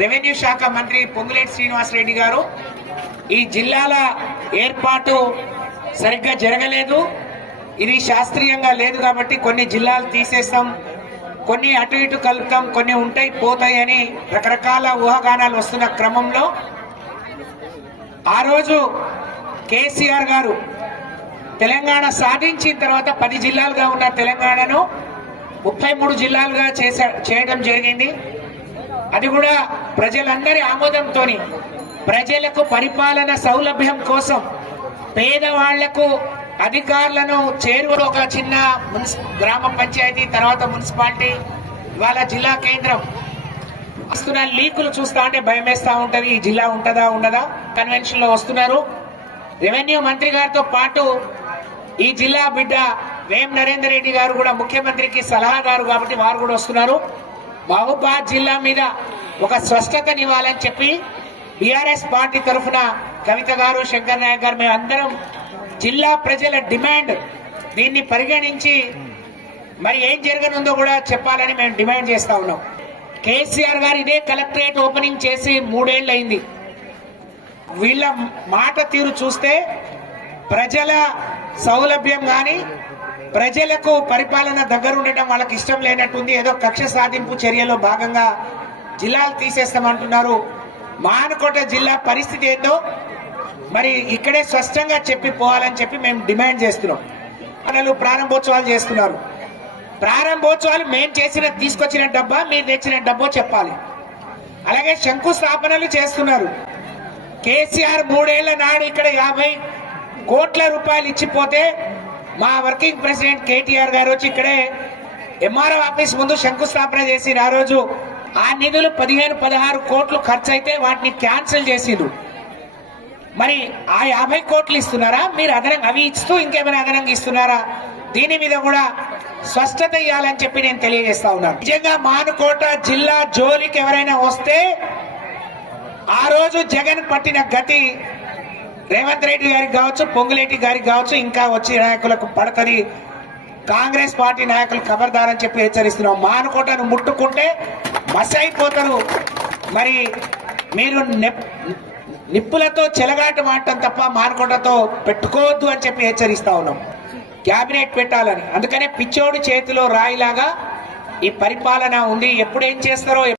Revenue శాఖ మంత్రి పొంగులేటి శ్రీనివాసరెడ్డి గారు ఈ జిల్లాల ఏర్పాటు సరిగ్గా జరగలేదు, ఇది శాస్త్రీయంగా లేదు కాబట్టి కొన్ని జిల్లాలు తీసేస్తాం, కొన్ని అటు ఇటు కలుపుతాం, కొన్ని ఉంటాయి పోతాయి అని రకరకాల ఊహాగానాలు వస్తున్న క్రమంలో ఆ రోజు కేసీఆర్ గారు తెలంగాణ సాధించిన తర్వాత 10 జిల్లాలుగా ఉన్న తెలంగాణను 33 జిల్లాలుగా చేయడం జరిగింది. అది కూడా ప్రజలందరి ఆమోదంతో ప్రజలకు పరిపాలన సౌలభ్యం కోసం పేదవాళ్లకు అధికారులను చేరువ ఒక చిన్న గ్రామ పంచాయతీ తర్వాత మున్సిపాలిటీ వాళ్ళ జిల్లా కేంద్రం వస్తున్న లీకులు చూస్తా ఉంటే భయం వేస్తా ఉంటది. ఈ జిల్లా ఉంటదా ఉండదా? కన్వెన్షన్ లో వస్తున్నారు. రెవెన్యూ మంత్రి గారితో పాటు ఈ జిల్లా బిడ్డ వేం నరేందర్ రెడ్డి గారు కూడా ముఖ్యమంత్రికి సలహాదారు కాబట్టి వారు కూడా వస్తున్నారు. మహబూబాబాద్ జిల్లా మీద ఒక స్పష్టతనివ్వాలని చెప్పి బీఆర్ఎస్ పార్టీ తరఫున కవిత గారు, శంకర్ నాయక్ గారు, మేము అందరం జిల్లా ప్రజల డిమాండ్ దీన్ని పరిగణించి మరి ఏం జరగనుందో కూడా చెప్పాలని మేము డిమాండ్ చేస్తా ఉన్నాం. కేసీఆర్ గారు ఇదే కలెక్టరేట్ ఓపెనింగ్ చేసి 3 ఏళ్ళు అయింది. వీళ్ళ మాట తీరు చూస్తే ప్రజల సౌలభ్యం కానీ ప్రజలకు పరిపాలన దగ్గర ఉండటం వాళ్ళకి ఇష్టం లేనట్టుంది. ఏదో కక్ష సాధింపు చర్యలో భాగంగా జిల్లాలు తీసేస్తామంటున్నారు. మానకోట జిల్లా పరిస్థితి ఏందో మరి ఇక్కడే స్పష్టంగా చెప్పి పోవాలని చెప్పి మేము డిమాండ్ చేస్తున్నాం. ప్రారంభోత్సవాలు చేస్తున్నారు. ప్రారంభోత్సవాలు మేము తీసుకొచ్చిన డబ్బా, మీరు తెచ్చిన డబ్బో చెప్పాలి. అలాగే శంకుస్థాపనలు చేస్తున్నారు. కేసీఆర్ 3 ఏళ్ల నాడు ఇక్కడ 50 కోట్ల రూపాయలు ఇచ్చిపోతే మా వర్కింగ్ ప్రెసిడెంట్ కేటీఆర్ గారు వచ్చి ఇక్కడే ఎంఆర్ఓ ఆఫీస్ ముందు శంకుస్థాపన చేసి ఆ రోజు ఆ నిధులు 15-16 కోట్లు ఖర్చు అయితే వాటిని క్యాన్సిల్ చేసిండ్రు. మరి ఆ 50 కోట్లు ఇస్తున్నారా? మీరు అదనంగా అవి ఇస్తూ ఇంకేమైనా అదనంగా ఇస్తున్నారా? దీని మీద కూడా స్పష్టత ఇవ్వాలని చెప్పి నేను తెలియజేస్తా ఉన్నాను. నిజంగా మానుకోట జిల్లా జోలికి ఎవరైనా వస్తే ఆ రోజు జగన్ పట్టిన గతి రేవంత్ రెడ్డి గారికి కావచ్చు, పొంగులేటి గారికి కావచ్చు, ఇంకా వచ్చే నాయకులకు పడతది. కాంగ్రెస్ పార్టీ నాయకులు ఖబర్దారని చెప్పి హెచ్చరిస్తున్నాం. మానుకోటను ముట్టుకుంటే మస్ అయిపోతారు. మరి మీరు నిప్పులతో చెలగాట మాటం తప్ప మానుకోటతో పెట్టుకోవద్దు అని చెప్పి హెచ్చరిస్తా ఉన్నాం. క్యాబినెట్ పెట్టాలని. అందుకనే పిచ్చోడు చేతిలో రాయిలాగా ఈ పరిపాలన ఉంది. ఎప్పుడు ఏం చేస్తారో